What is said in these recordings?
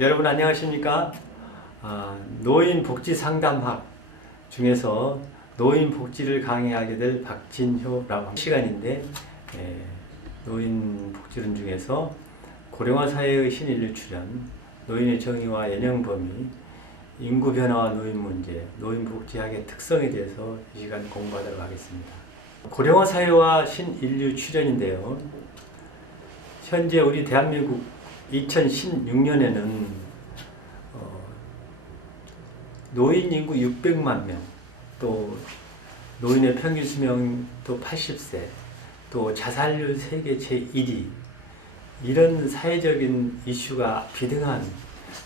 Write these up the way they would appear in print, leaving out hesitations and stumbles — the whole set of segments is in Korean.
여러분 안녕하십니까? 노인복지상담학 중에서 노인복지를 강의하게 될 박진효라고 하는 시간인데, 노인복지론 중에서 고령화 사회의 신인류 출현, 노인의 정의와 연령범위, 인구 변화와 노인 문제, 노인복지학의 특성에 대해서 이 시간 공부하도록 하겠습니다. 고령화 사회와 신인류 출현인데요. 현재 우리 대한민국 2016년에는 노인 인구 600만 명, 또 노인의 평균 수명 또 80세, 또 자살률 세계 제1위, 이런 사회적인 이슈가 비등한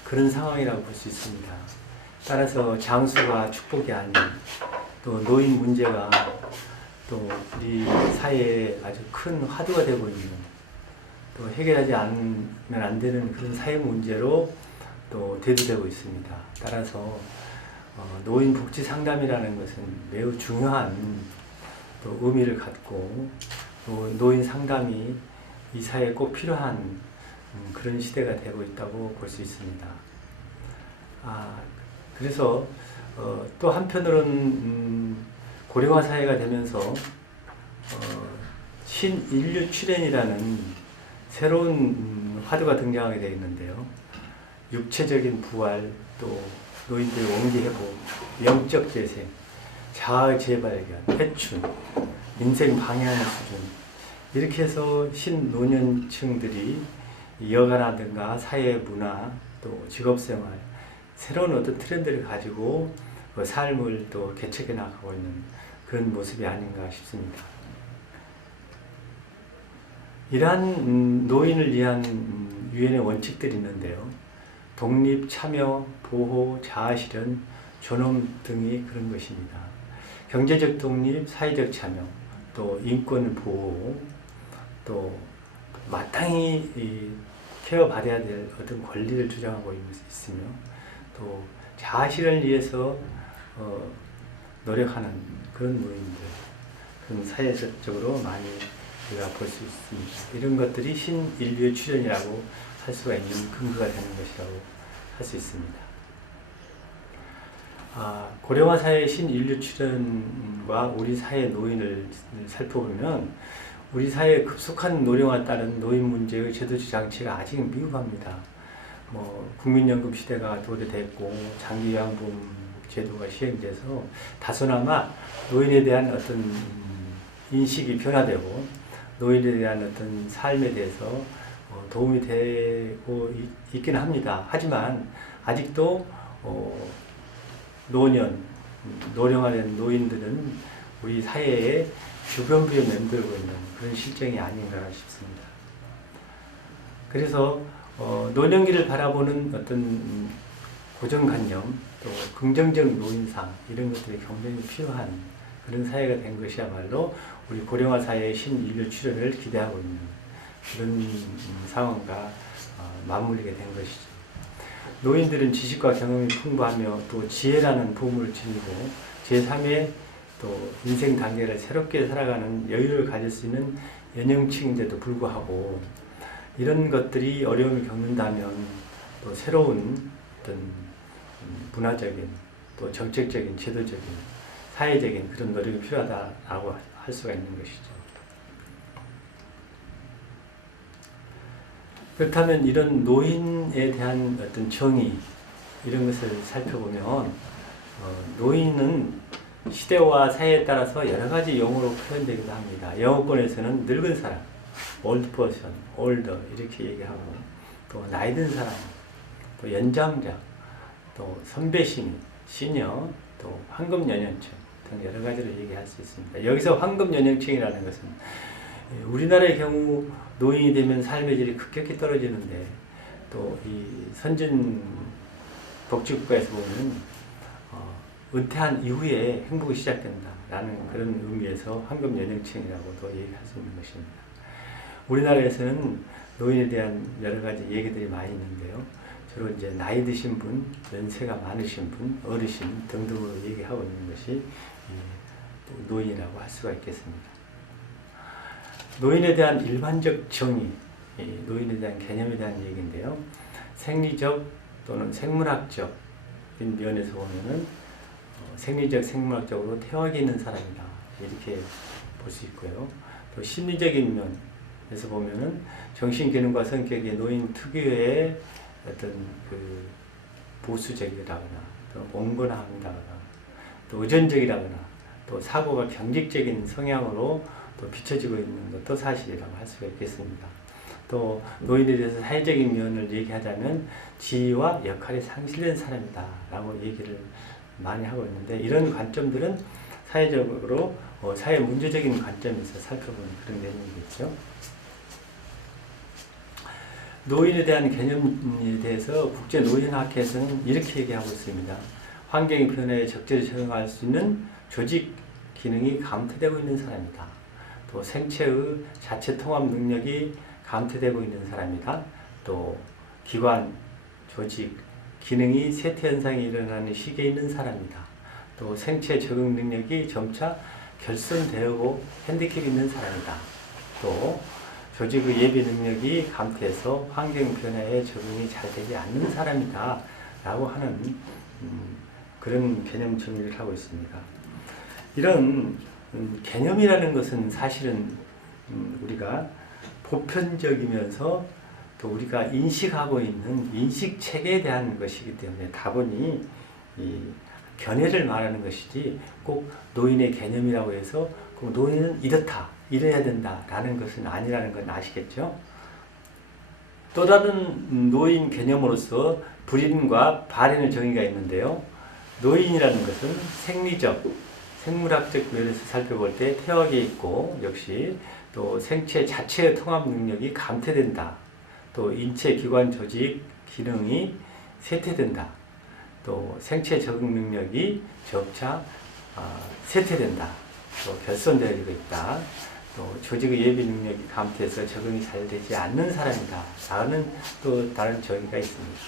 그런 상황이라고 볼 수 있습니다. 따라서 장수가 축복이 아닌 또 노인 문제가 또 우리 사회에 아주 큰 화두가 되고 있는, 또 해결하지 않으면 안 되는 그런 사회 문제로 또 대두되고 있습니다. 따라서 노인 복지 상담이라는 것은 매우 중요한 또 의미를 갖고, 또 노인 상담이 이 사회에 꼭 필요한 그런 시대가 되고 있다고 볼 수 있습니다. 그래서 또 한편으로는 고령화 사회가 되면서 신인류 출현이라는 새로운 화두가 등장하게 되어 있는데요. 육체적인 부활, 또 노인들의 원기회복, 영적 재생, 자아의 재발견, 회춘, 인생 방향의 수준, 이렇게 해서 신노년층들이 여가라든가 사회 문화, 또 직업생활, 새로운 어떤 트렌드를 가지고 삶을 또 개척해 나가고 있는 그런 모습이 아닌가 싶습니다. 이러한 노인을 위한 유엔의 원칙들이 있는데요. 독립, 참여, 보호, 자아실현, 존엄 등이 그런 것입니다. 경제적 독립, 사회적 참여, 또 인권 보호, 또 마땅히 케어받아야 될 어떤 권리를 주장하고 있으며, 또 자아실현을 위해서 노력하는 그런 노인들, 그런 사회적으로 많이 우리가 볼 수 있습니다. 이런 것들이 신인류의 출현이라고 할 수가 있는 근거가 되는 것이라고 할 수 있습니다. 고령화 사회의 신인류 출현과 우리 사회 노인을 살펴보면, 우리 사회의 급속한 노령화에 따른 노인 문제의 제도적 장치가 아직 미흡합니다. 국민연금 시대가 도래됐고 장기요양보험 제도가 시행돼서 다소나마 노인에 대한 어떤 인식이 변화되고, 노인에 대한 어떤 삶에 대해서 도움이 되고 있기는 합니다. 하지만 아직도 노령화된 노인들은 우리 사회의 주변부에 맴돌고 있는 그런 실정이 아닌가 싶습니다. 그래서 노년기를 바라보는 어떤 고정관념, 또 긍정적 노인상, 이런 것들이 굉장히 필요한 그런 사회가 된 것이야말로 우리 고령화 사회의 신인류 출현을 기대하고 있는 그런 상황과 맞물리게 된 것이죠. 노인들은 지식과 경험이 풍부하며 또 지혜라는 보물을 지니고 제3의 또 인생 단계를 새롭게 살아가는 여유를 가질 수 있는 연령층인데도 불구하고, 이런 것들이 어려움을 겪는다면 또 새로운 어떤 문화적인, 또 정책적인, 제도적인, 사회적인 그런 노력이 필요하다고 할 수가 있는 것이죠. 그렇다면 이런 노인에 대한 어떤 정의, 이런 것을 살펴보면 노인은 시대와 사회에 따라서 여러 가지 용어로 표현되기도 합니다. 영어권에서는 늙은 사람, old person, older 이렇게 얘기하고, 또 나이 든 사람, 또 연장자, 또 선배 시민, 시니어, 또 황금 연령층 등 여러 가지로 얘기할 수 있습니다. 여기서 황금 연령층이라는 것은 우리나라의 경우 노인이 되면 삶의 질이 급격히 떨어지는데, 또 이 선진 복지국가에서 보면 은퇴한 이후에 행복이 시작된다라는 그런 의미에서 황금 연령층이라고도 얘기할 수 있는 것입니다. 우리나라에서는 노인에 대한 여러 가지 얘기들이 많이 있는데요. 주로 이제 나이 드신 분, 연세가 많으신 분, 어르신 등등으로 얘기하고 있는 것이 노인이라고 할 수가 있겠습니다. 노인에 대한 일반적 정의, 노인에 대한 개념에 대한 얘기인데요. 생리적, 또는 생물학적인 면에서 보면은 생리적, 생물학적으로 퇴화기 있는 사람이다. 이렇게 볼 수 있고요. 또 심리적인 면에서 보면은 정신기능과 성격이 노인 특유의 어떤 그 보수적이라거나 또 온건합니다거나 또 의존적이라거나 또 사고가 경직적인 성향으로 또 비춰지고 있는 것도 사실이라고 할 수가 있겠습니다. 또 노인에 대해서 사회적인 면을 얘기하자면 지위와 역할이 상실된 사람이다 라고 얘기를 많이 하고 있는데, 이런 관점들은 사회적으로 사회 문제적인 관점에서 살펴보는 그런 내용이겠죠. 노인에 대한 개념에 대해서 국제노인학회에서는 이렇게 얘기하고 있습니다. 환경의 변화에 적절히 적응할 수 있는 조직 기능이 감퇴되고 있는 사람이다. 또 생체의 자체 통합 능력이 감퇴되고 있는 사람이다. 또 기관, 조직, 기능이 쇠퇴 현상이 일어나는 시기에 있는 사람이다. 또 생체 적응 능력이 점차 결손되고 핸디캡이 있는 사람이다. 또 조직의 예비 능력이 감퇴해서 환경 변화에 적응이 잘 되지 않는 사람이다 라고 하는 그런 개념 정리를 하고 있습니다. 이런 개념이라는 것은 사실은 우리가 보편적이면서 또 우리가 인식하고 있는 인식체계에 대한 것이기 때문에 다분히 이 견해를 말하는 것이지 꼭 노인의 개념이라고 해서 그 노인은 이렇다, 이래야 된다라는 것은 아니라는 건 아시겠죠? 또 다른 노인 개념으로서 불인과 발인의 정의가 있는데요. 노인이라는 것은 생리적, 생물학적 면에서 살펴볼 때 퇴화기에 있고, 역시 또 생체 자체의 통합 능력이 감퇴된다. 또 인체 기관 조직 기능이 쇠퇴된다. 또 생체 적응 능력이 점차 쇠퇴된다. 또 결손되어 있다. 또 조직의 예비 능력이 감퇴해서 적응이 잘 되지 않는 사람이다 라는 또 다른 정의가 있습니다.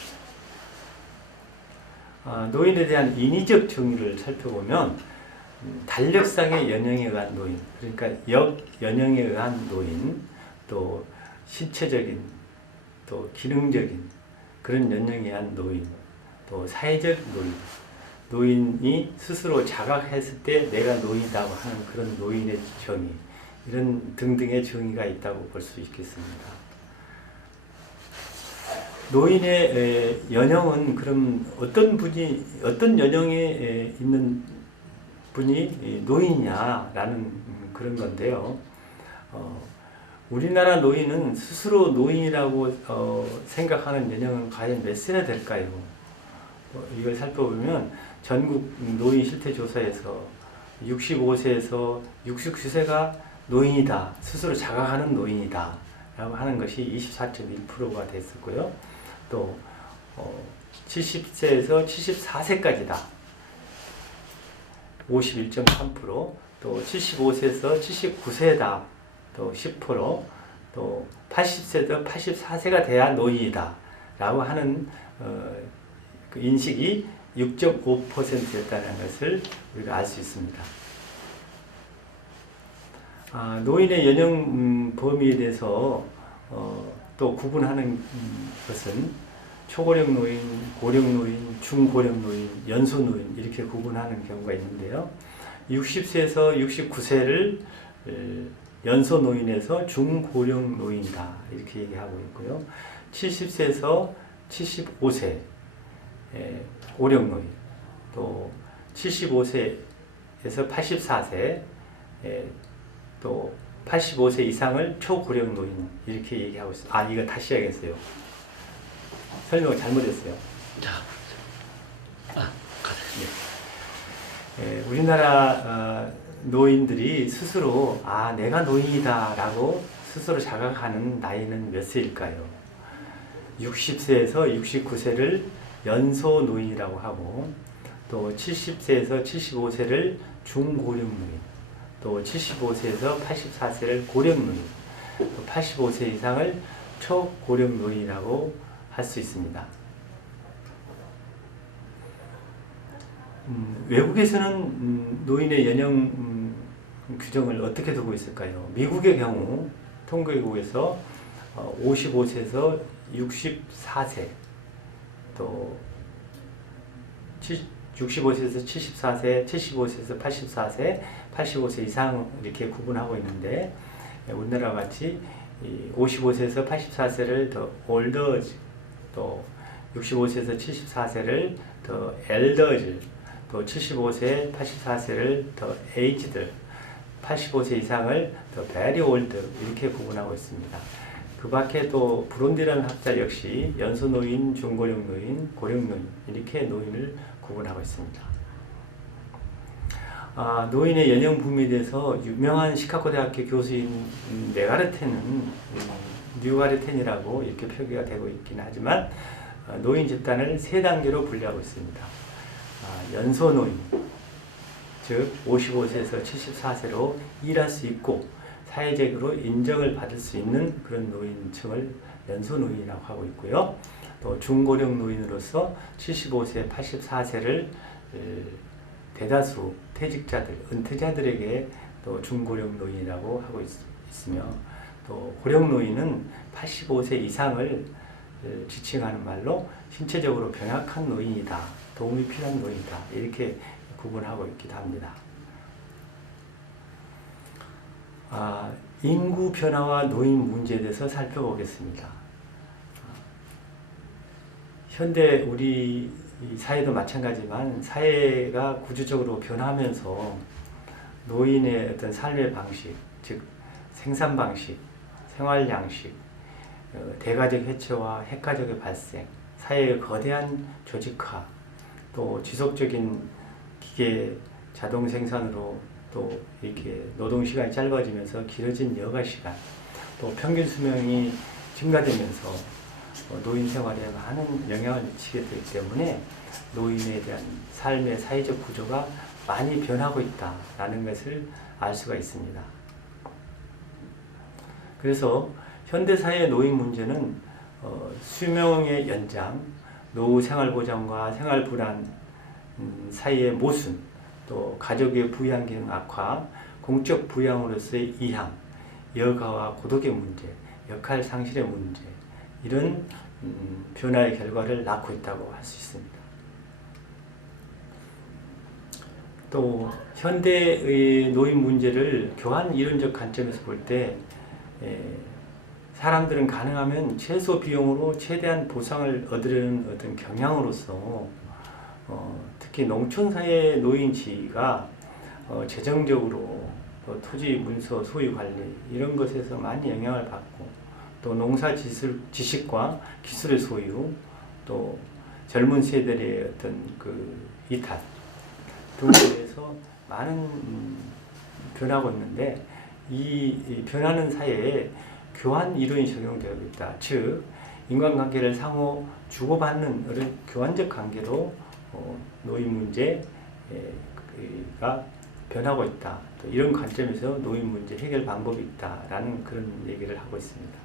노인에 대한 인위적 정의를 살펴보면 달력상의 연령에 의한 노인, 그러니까 역연령에 의한 노인, 또 신체적인, 또 기능적인 그런 연령에 의한 노인, 또 사회적 노인, 노인이 스스로 자각했을 때 내가 노인이라고 하는 그런 노인의 정의, 이런 등등의 정의가 있다고 볼 수 있겠습니다. 노인의 연령은 그럼 어떤 연령에 있는 분이 노인이냐라는 그런 건데요. 우리나라 노인은 스스로 노인이라고 생각하는 연령은 과연 몇 세나 될까요? 이걸 살펴보면 전국 노인 실태 조사에서 65세에서 69세가 노인이다, 스스로 자각하는 노인이다 라고 하는 것이 24.1%가 됐었고요. 또 70세에서 74세까지다 51.3%, 또 75세에서 79세다 또 10%, 또 80세에서 84세가 돼야 노인이다 라고 하는 그 인식이 6.5%였다는 것을 우리가 알 수 있습니다. 노인의 연령 범위에 대해서 또 구분하는 것은 초고령 노인, 고령 노인, 중고령 노인, 연소 노인 이렇게 구분하는 경우가 있는데요. 60세에서 69세를 연소 노인에서 중고령 노인이다 이렇게 얘기하고 있고요. 70세에서 75세 고령 노인, 또 75세에서 84세, 또 85세 이상을 초고령 노인 이렇게 얘기하고 있어요. 이거 다시 해야겠어요. 설명을 잘못했어요. 우리나라 노인들이 스스로 내가 노인이다 라고 스스로 자각하는 나이는 몇 세일까요? 60세에서 69세를 연소 노인이라고 하고, 또 70세에서 75세를 중고령 노인, 또 75세에서 84세를 고령 노인, 또 85세 이상을 초고령 노인이라고 할 수 있습니다. 외국에서는 노인의 연령 규정을 어떻게 두고 있을까요? 미국의 경우 통계국에서 55세에서 64세 또 65세에서 74세, 75세에서 84세, 85세 이상 이렇게 구분하고 있는데, 우리나라 같이 55세에서 84세를 더 올더즈, 또 65세에서 74세를 더 엘더즈, 또 75세, 84세를 더 에이지드, 85세 이상을 더 베리 올드 이렇게 구분하고 있습니다. 그 밖에 또 브론디라는 학자 역시 연소노인, 중고령 노인, 고령 노인 이렇게 노인을 구분하고 있습니다. 노인의 연령 붐에 대해서 유명한 시카고 대학교 교수인 뉴가르텐이라고 이렇게 표기가 되고 있긴 하지만 노인 집단을 세 단계로 분류하고 있습니다. 연소노인, 즉 55세에서 74세로 일할 수 있고 사회적으로 인정을 받을 수 있는 그런 노인층을 연소노인이라고 하고 있고요. 또 중고령 노인으로서 75세, 84세를 대다수 퇴직자들, 은퇴자들에게 또 중고령 노인이라고 하고 있으며, 또 고령 노인은 85세 이상을 지칭하는 말로 신체적으로 병약한 노인이다, 도움이 필요한 노인이다 이렇게 구분하고 있기도 합니다. 인구 변화와 노인 문제에 대해서 살펴보겠습니다. 현대 우리 사회도 마찬가지지만 사회가 구조적으로 변하면서 노인의 어떤 삶의 방식, 즉 생산 방식, 생활 양식, 대가족 해체와 핵가족의 발생, 사회의 거대한 조직화, 또 지속적인 기계 자동 생산으로 또 이렇게 노동 시간이 짧아지면서 길어진 여가 시간, 또 평균 수명이 증가되면서 노인 생활에 많은 영향을 미치게 되기 때문에 노인에 대한 삶의 사회적 구조가 많이 변하고 있다라는 것을 알 수가 있습니다. 그래서 현대사회의 노인 문제는 수명의 연장, 노후 생활보장과 생활불안 사이의 모순, 또 가족의 부양 기능 악화, 공적 부양으로서의 이함, 여가와 고독의 문제, 역할 상실의 문제, 이런 변화의 결과를 낳고 있다고 할 수 있습니다. 또 현대의 노인 문제를 교환 이론적 관점에서 볼 때 사람들은 가능하면 최소 비용으로 최대한 보상을 얻으려는 어떤 경향으로서 특히 농촌 사회 노인지가 재정적으로 토지 문서 소유 관리 이런 것에서 많이 영향을 받고, 또 농사 지식과 기술의 소유, 또 젊은 세대의 어떤 그 이탈 등에 대해서 많은 변하고 있는데, 이 변하는 사회에 교환 이론이 적용되고 있다. 즉 인간관계를 상호 주고받는 그런 교환적 관계로 노인 문제가 변하고 있다. 또 이런 관점에서 노인 문제 해결 방법이 있다라는 그런 얘기를 하고 있습니다.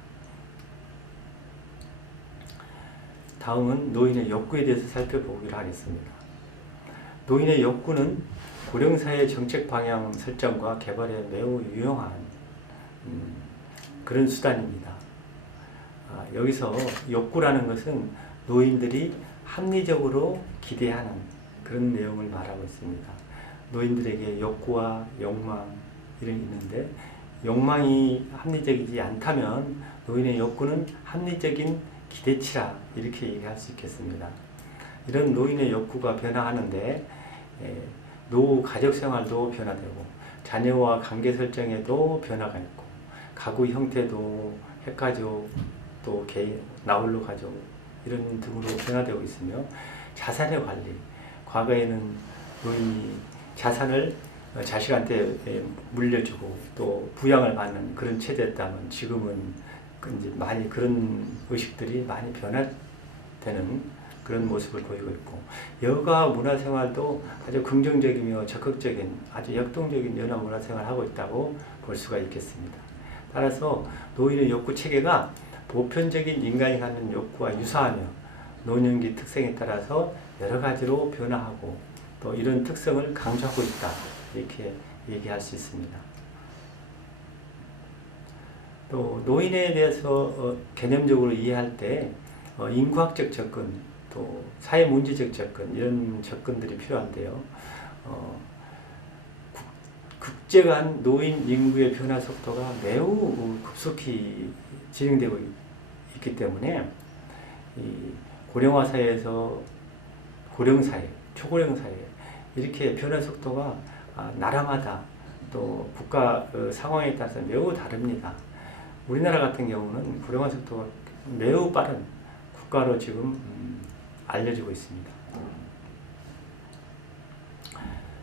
다음은 노인의 욕구에 대해서 살펴보기로 하겠습니다. 노인의 욕구는 고령사회 정책 방향 설정과 개발에 매우 유용한 그런 수단입니다. 여기서 욕구라는 것은 노인들이 합리적으로 기대하는 그런 내용을 말하고 있습니다. 노인들에게 욕구와 욕망 이런 게 있는데, 욕망이 합리적이지 않다면 노인의 욕구는 합리적인 기대치라 이렇게 얘기할 수 있겠습니다. 이런 노인의 욕구가 변화하는데 노후 가족생활도 변화되고, 자녀와 관계 설정에도 변화가 있고, 가구 형태도 핵가족, 또 개인, 나홀로 가족 이런 등으로 변화되고 있으며, 자산의 관리, 과거에는 노인이 자산을 자식한테 물려주고 또 부양을 받는 그런 체제였다면 지금은 이제 많이 그런 의식들이 많이 변화되는 그런 모습을 보이고 있고, 여가 문화생활도 아주 긍정적이며 적극적인 아주 역동적인 여가 문화생활을 하고 있다고 볼 수가 있겠습니다. 따라서 노인의 욕구 체계가 보편적인 인간이 갖는 욕구와 유사하며 노년기 특성에 따라서 여러 가지로 변화하고 또 이런 특성을 강조하고 있다 이렇게 얘기할 수 있습니다. 또 노인에 대해서 개념적으로 이해할 때 인구학적 접근, 또 사회 문제적 접근 이런 접근들이 필요한데요. 국제 간 노인 인구의 변화 속도가 매우 급속히 진행되고 있기 때문에 이 고령화 사회에서 고령 사회, 초고령 사회 이렇게 변화 속도가 나라마다 또 국가 상황에 따라서 매우 다릅니다. 우리나라 같은 경우는 고령화 속도가 매우 빠른 국가로 지금 알려지고 있습니다.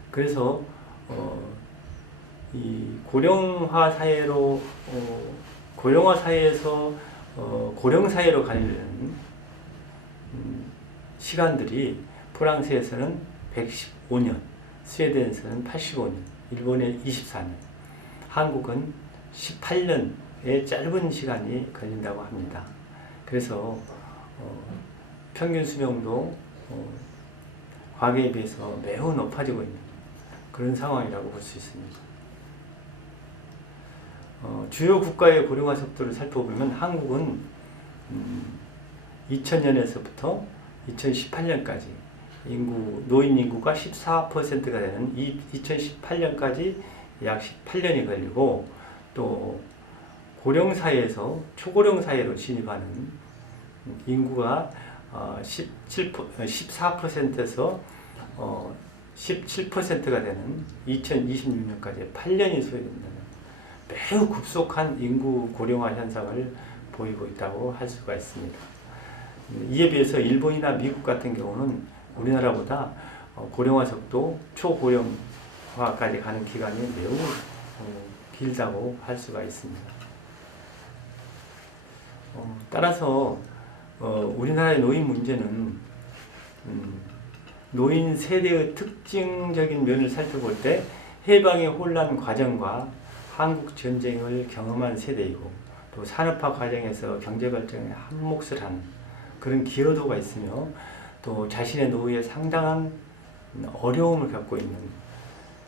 그래서 이 고령화 사회로 고령화 사회에서 고령 사회로 가려는 시간들이 프랑스에서는 115년, 스웨덴에서는 85년, 일본에 24년, 한국은 18년의 짧은 시간이 걸린다고 합니다. 그래서 평균 수명도 과거에 비해서 매우 높아지고 있는 그런 상황이라고 볼 수 있습니다. 주요 국가의 고령화 속도를 살펴보면 한국은 2000년에서부터 2018년까지 노인 인구가 14%가 되는 2018년까지 약 18년이 걸리고, 또 고령 사회에서 초고령 사회로 진입하는 인구가 14%에서 17%가 되는 2026년까지 8년이 소요된다는 매우 급속한 인구 고령화 현상을 보이고 있다고 할 수가 있습니다. 이에 비해서 일본이나 미국 같은 경우는 우리나라보다 고령화 속도, 초고령화까지 가는 기간이 매우 길다고 할 수가 있습니다. 따라서 우리나라의 노인 문제는 노인 세대의 특징적인 면을 살펴볼 때 해방의 혼란 과정과 한국 전쟁을 경험한 세대이고, 또 산업화 과정에서 경제 발전에 한 몫을 한 그런 기여도가 있으며, 또 자신의 노후에 상당한 어려움을 겪고 있는,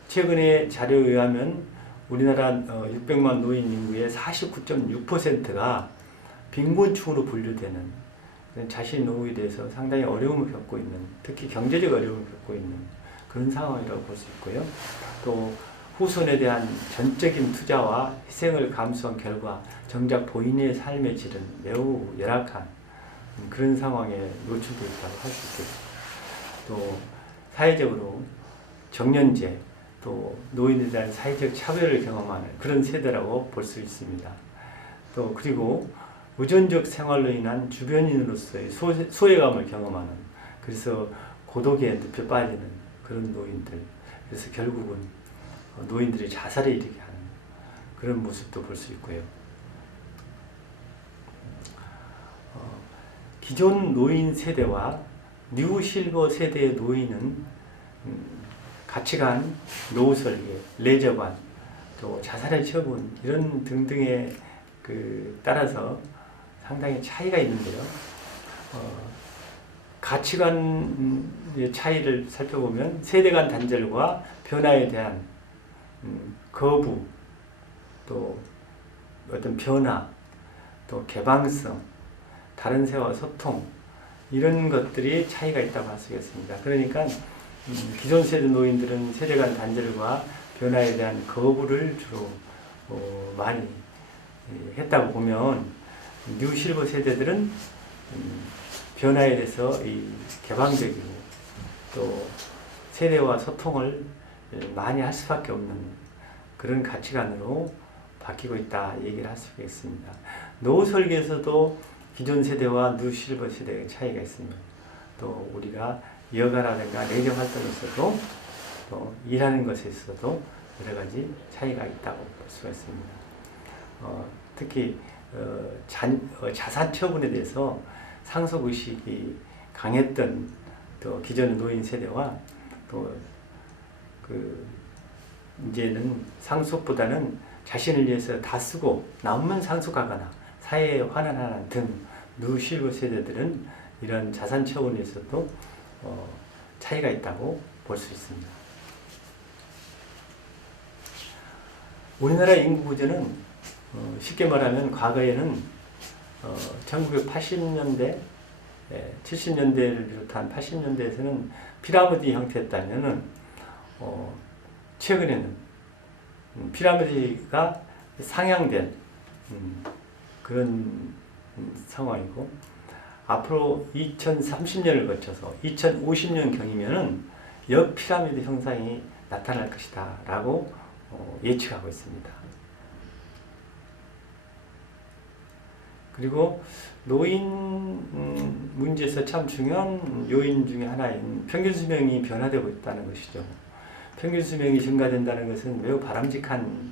최근의 자료에 의하면 우리나라 600만 노인 인구의 49.6%가 빈곤층으로 분류되는, 자신 노후에 대해서 상당히 어려움을 겪고 있는, 특히 경제적 어려움을 겪고 있는 그런 상황이라고 볼 수 있고요. 또 후손에 대한 전적인 투자와 희생을 감수한 결과 정작 본인의 삶의 질은 매우 열악한 그런 상황에 노출되어 있다고 할 수 있겠죠. 또 사회적으로 정년제, 또 노인에 대한 사회적 차별을 경험하는 그런 세대라고 볼 수 있습니다. 또 그리고 의존적 생활로 인한 주변인으로서의 소외감을 경험하는, 그래서 고독에 늪에 빠지는 그런 노인들, 그래서 결국은 노인들이 자살에 이르게 하는 그런 모습도 볼 수 있고요. 기존 노인 세대와 뉴 실버 세대의 노인은 가치관, 노후 설계, 레저관, 또 자살의 처분 이런 등등에 따라서 상당히 차이가 있는데요. 가치관의 차이를 살펴보면 세대 간 단절과 변화에 대한 거부, 또 어떤 변화, 또 개방성, 다른 세대와 소통 이런 것들이 차이가 있다고 할 수 있겠습니다. 그러니까 기존 세대 노인들은 세대 간 단절과 변화에 대한 거부를 주로 많이 했다고 보면, 뉴 실버 세대들은 변화에 대해서 개방적이고 또 세대와 소통을 많이 할 수밖에 없는 그런 가치관으로 바뀌고 있다 얘기를 할 수 있겠습니다. 노후 설계에서도 기존 세대와 뉴 실버 세대의 차이가 있습니다. 또 우리가 여가라든가 레저 활동에서도, 또 일하는 것에 있어도 여러 가지 차이가 있다고 볼 수가 있습니다. 특히 자산 처분에 대해서 상속의식이 강했던 또 기존의 노인 세대와, 또 이제는 상속보다는 자신을 위해서 다 쓰고 남으면 상속하거나 사회에 환원하는 등 뉴 실버 세대들은 이런 자산 처분에서도 차이가 있다고 볼 수 있습니다. 우리나라 인구 구조는 쉽게 말하면 과거에는 1980년대 70년대를 비롯한 80년대에서는 피라미드 형태였다면은 최근에는 피라미드가 상향된 그런 상황이고, 앞으로 2030년을 거쳐서 2050년 경이면은 역피라미드 형상이 나타날 것이다 라고 예측하고 있습니다. 그리고 노인 문제에서 참 중요한 요인 중에 하나인 평균 수명이 변화되고 있다는 것이죠. 평균 수명이 증가된다는 것은 매우 바람직한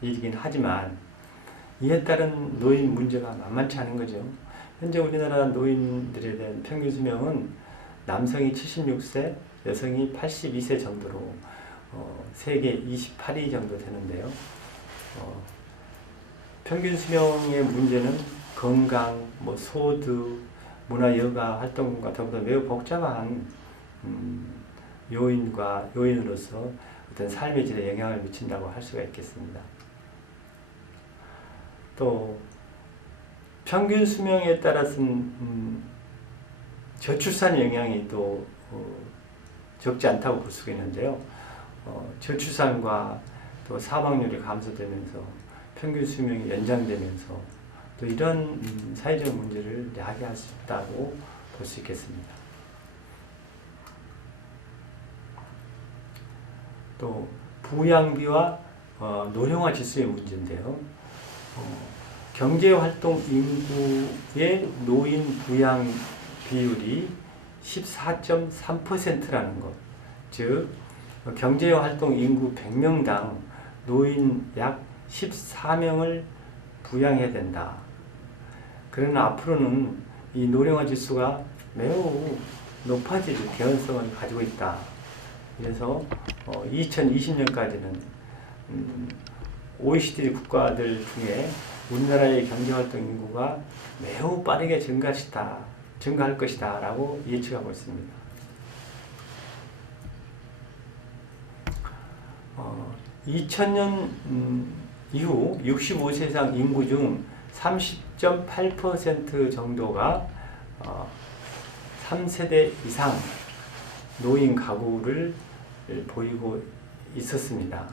일이긴 하지만 이에 따른 노인 문제가 만만치 않은 거죠. 현재 우리나라 노인들에 대한 평균 수명은 남성이 76세, 여성이 82세 정도로 세계 28위 정도 되는데요. 평균 수명의 문제는 건강, 소득, 문화, 여가 활동과 더불어 매우 복잡한 요인으로서 어떤 삶의 질에 영향을 미친다고 할 수가 있겠습니다. 또 평균 수명에 따라서는 저출산 영향이 또 적지 않다고 볼 수가 있는데요. 저출산과 또 사망률이 감소되면서 평균 수명이 연장되면서 또 이런 사회적 문제를 야기할 수 있다고 볼 수 있겠습니다. 또 부양비와 노령화 지수의 문제인데요. 경제활동 인구의 노인 부양 비율이 14.3%라는 것, 즉 경제활동 인구 100명당 노인 약 14명을 부양해야 된다. 그러나 앞으로는 이 노령화 지수가 매우 높아질 개연성을 가지고 있다. 그래서 2020년까지는 OECD 국가들 중에 우리나라의 경제활동 인구가 매우 빠르게 증가할 것이다 라고 예측하고 있습니다. 2000년 이후 65세 이상 인구 중 30.8% 정도가 3세대 이상 노인 가구를 보이고 있었습니다.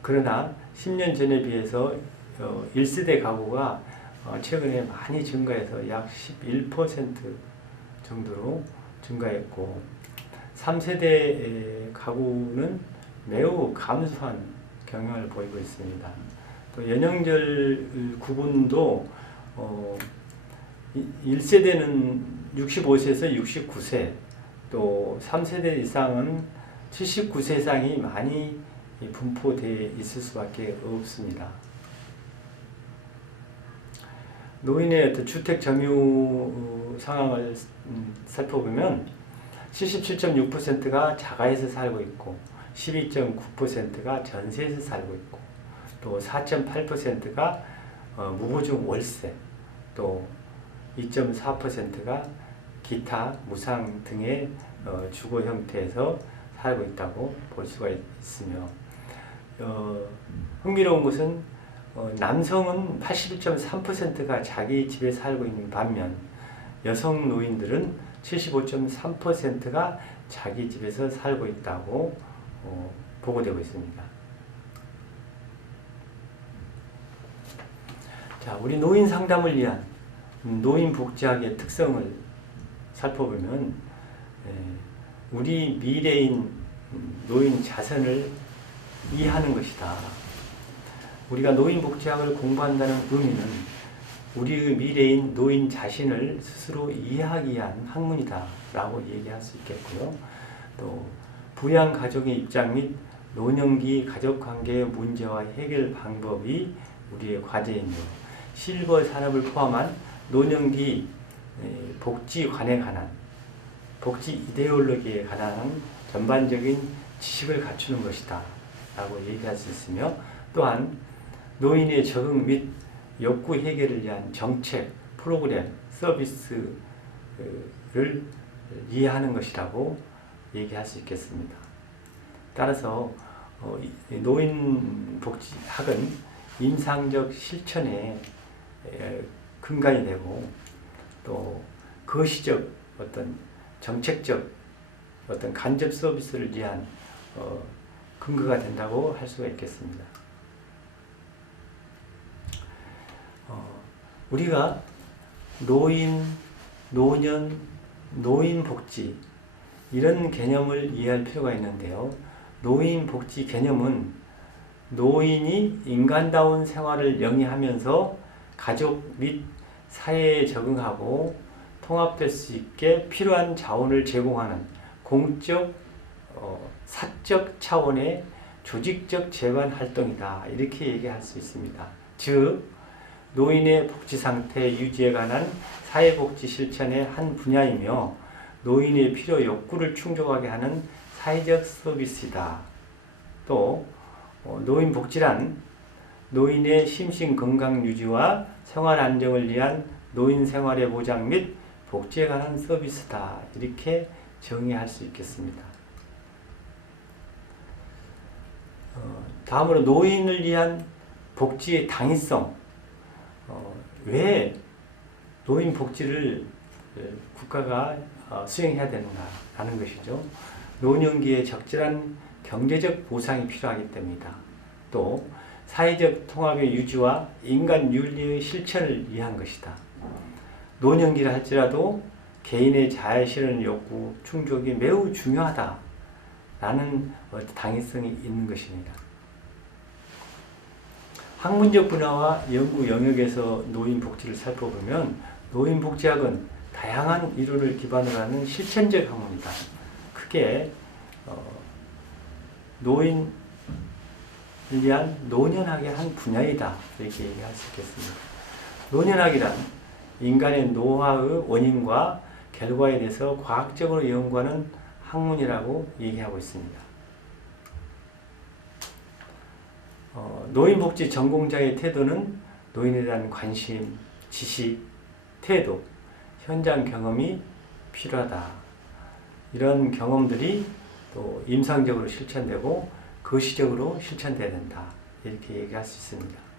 그러나 10년 전에 비해서 1세대 가구가 최근에 많이 증가해서 약 11% 정도로 증가했고, 3세대 가구는 매우 감소한 경향을 보이고 있습니다. 또 연령별 구분도 1세대는 65세에서 69세, 또 3세대 이상은 79세 이상이 많이 분포되어 있을 수밖에 없습니다. 노인의 어떤 주택 점유 상황을 살펴보면 77.6%가 자가에서 살고 있고, 12.9%가 전세에서 살고 있고, 또 4.8%가 무보증 월세, 또 2.4%가 기타 무상 등의 주거 형태에서 살고 있다고 볼 수가 있으며, 흥미로운 것은 남성은 81.3%가 자기 집에 살고 있는 반면 여성 노인들은 75.3%가 자기 집에서 살고 있다고 보고되고 있습니다. 자, 우리 노인 상담을 위한 노인 복지학의 특성을 살펴보면 우리 미래인 노인 자선을 이해하는 것이다. 우리가 노인 복지학을 공부한다는 의미는 우리의 미래인 노인 자신을 스스로 이해하기 위한 학문이다 라고 얘기할 수 있겠고요. 또 부양가족의 입장 및 노년기 가족관계의 문제와 해결 방법이 우리의 과제이며, 실버 산업을 포함한 노년기 복지관에 관한, 복지 이데올로기에 관한 전반적인 지식을 갖추는 것이다 라고 얘기할 수 있으며, 또한 노인의 적응 및 욕구 해결을 위한 정책, 프로그램, 서비스를 이해하는 것이라고 얘기할 수 있겠습니다. 따라서 노인복지학은 임상적 실천의 근간이 되고, 또 거시적 어떤 정책적 어떤 간접 서비스를 위한 근거가 된다고 할 수가 있겠습니다. 우리가 노인, 노년, 노인복지 이런 개념을 이해할 필요가 있는데요. 노인복지 개념은 노인이 인간다운 생활을 영위하면서 가족 및 사회에 적응하고 통합될 수 있게 필요한 자원을 제공하는 공적, 사적 차원의 조직적 재반 활동이다. 이렇게 얘기할 수 있습니다. 즉, 노인의 복지 상태 유지에 관한 사회복지 실천의 한 분야이며 노인의 필요 욕구를 충족하게 하는 사회적 서비스이다. 또 노인복지란 노인의 심신 건강 유지와 생활 안정을 위한 노인 생활의 보장 및 복지에 관한 서비스다. 이렇게 정의할 수 있겠습니다. 다음으로 노인을 위한 복지의 당위성. 왜 노인 복지를 국가가 수행해야 되는가 하는 것이죠. 노년기에 적절한 경제적 보상이 필요하기 때문이다. 또 사회적 통합의 유지와 인간 윤리의 실천을 위한 것이다. 노년기라 할지라도 개인의 자아실현 욕구 충족이 매우 중요하다라는 당위성이 있는 것입니다. 학문적 분야와 연구 영역에서 노인복지를 살펴보면 노인복지학은 다양한 이론을 기반으로 하는 실천적 학문이다. 크게 노인을 위한 노년학의 한 분야이다. 이렇게 얘기할 수 있겠습니다. 노년학이란 인간의 노화의 원인과 결과에 대해서 과학적으로 연구하는 학문이라고 얘기하고 있습니다. 노인복지 전공자의 태도는 노인에 대한 관심, 지식, 태도, 현장 경험이 필요하다. 이런 경험들이 또 임상적으로 실천되고 거시적으로 실천돼야 된다. 이렇게 얘기할 수 있습니다.